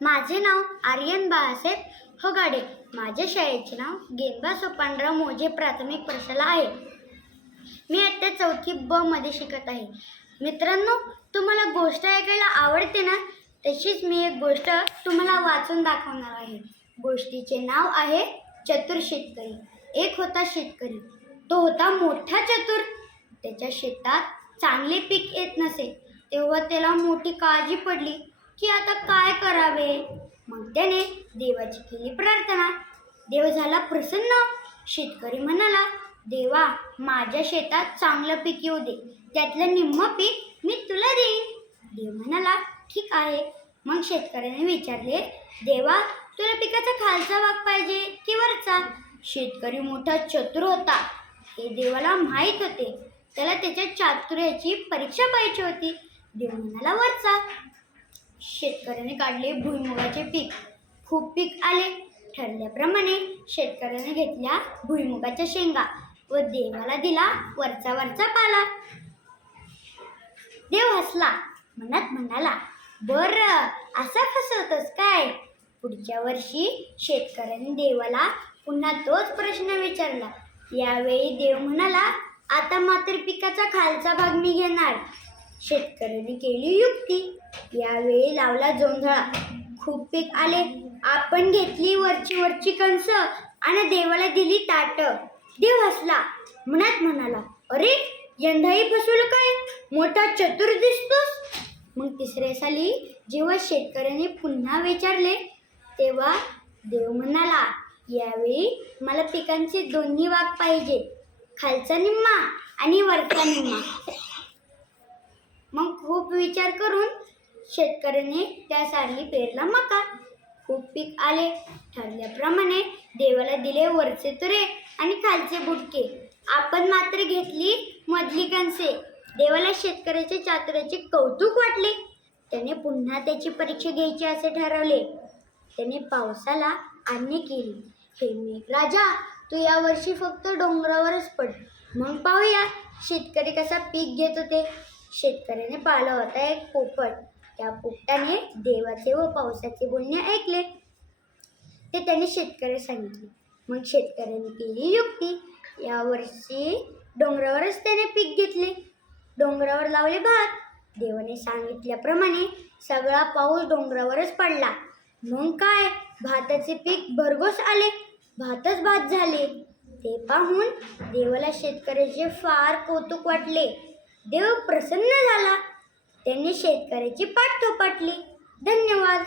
माझे नाव आर्यन बाळासाहेब होगाडे. माझ्या शाळेचे नाव गेंबा सोपानराव मोजे प्राथमिक प्रशाला आहे. मी आत्ता चौथी ब मध्ये शिकत आहे. मित्रांनो तुम्हाला गोष्ट ऐकायला आवडते ना तशीच मी एक गोष्ट तुम्हाला वाचून दाखवणार आहे. गोष्टीचे नाव आहे चतुर शेतकरी. एक होता शेतकरी तो होता मोठा चतुर. त्याच्या शेतात चांगले पीक येत नसे तेव्हा त्याला मोठी काळजी पडली. की आता काय करावे? मग त्याने देवाची केली प्रार्थना. देव झाला प्रसन्न. शेतकरी म्हणाला देवा माझ्या शेतात चांगलं पीक येऊ दे. त्यातलं निम्म पीक मी तुला देईन. देव म्हणाला ठीक आहे. मग शेतकऱ्याने विचारले देवा तुला पिकाचा खालचा भाग पाहिजे की वरचा? शेतकरी मोठा चतुर होता. हे देवाला माहीत होते. त्याला त्याच्या चातुर्याची परीक्षा पाहिजे होती. देव म्हणाला वरचा. शेतकऱ्याने काढले भुईमुगाचे पीक. खूप पीक आले. ठरल्याप्रमाणे शेतकऱ्याने घेतल्या भुईमुगाच्या शेंगा व देवाला दिला वरचा वरचा पाला. देव हसला. मनात म्हणाला बर असा फसवतोस काय? पुढच्या वर्षी शेतकऱ्याने देवाला पुन्हा तोच प्रश्न विचारला. यावेळी देव म्हणाला आता मात्र पिकाचा खालचा भाग मी घेणार. शेतकऱ्याने केली युक्ती. यावेळी लावला जोंधळा. खूप पीक आले. आपण घेतली वरची वरची कणस आणि देवाला दिली ताट. देव हसला. मनात म्हणाला अरे यंदाही फसवलं काय? मोठा चतुर दिसतोस. मग तिसऱ्या साली जेव्हा शेतकऱ्याने पुन्हा विचारले तेव्हा देव म्हणाला यावेळी मला पिकांचे दोन्ही भाग पाहिजे खालचा निम्मा आणि वरचा निम्मा. विचार करून शेतकऱ्याने त्या साली पेरला मका. खूप पीक आले. ठरल्याप्रमाणे देवाला दिले वरचे तुरे आणि खालचे बुटके. आपण मात्र घेतली मधली कणसे. देवाला शेतकऱ्याच्या चातुर्याचे कौतुक वाटले. त्याने पुन्हा त्याची परीक्षा घ्यायची असे ठरवले. त्याने पावसाला आज्ञा केली. हे मेघराजा तू यावर्षी फक्त डोंगरावरच पड. मग पाहूया शेतकरी कसा पीक घेत होते. शेतकऱ्याने पाहिलं होता एक पोपट. त्या पोपटाने देवाचे व पावसाचे बोलणे ऐकले. ते त्याने शेतकरी सांगितले. मग शेतकऱ्याने केली युक्ती. यावर्षी डोंगरावरच त्याने पीक घेतले. डोंगरावर लावले भात. देवाने सांगितल्याप्रमाणे सगळा पाऊस डोंगरावरच पडला. मग काय? भाताचे पीक भरघोस आले. भातच भात झाले. ते पाहून देवाला शेतकऱ्याचे फार कौतुक वाटले. देव प्रसन्न झाला. त्यांनी शेतकऱ्याची पाठ थोपटली धन्यवाद.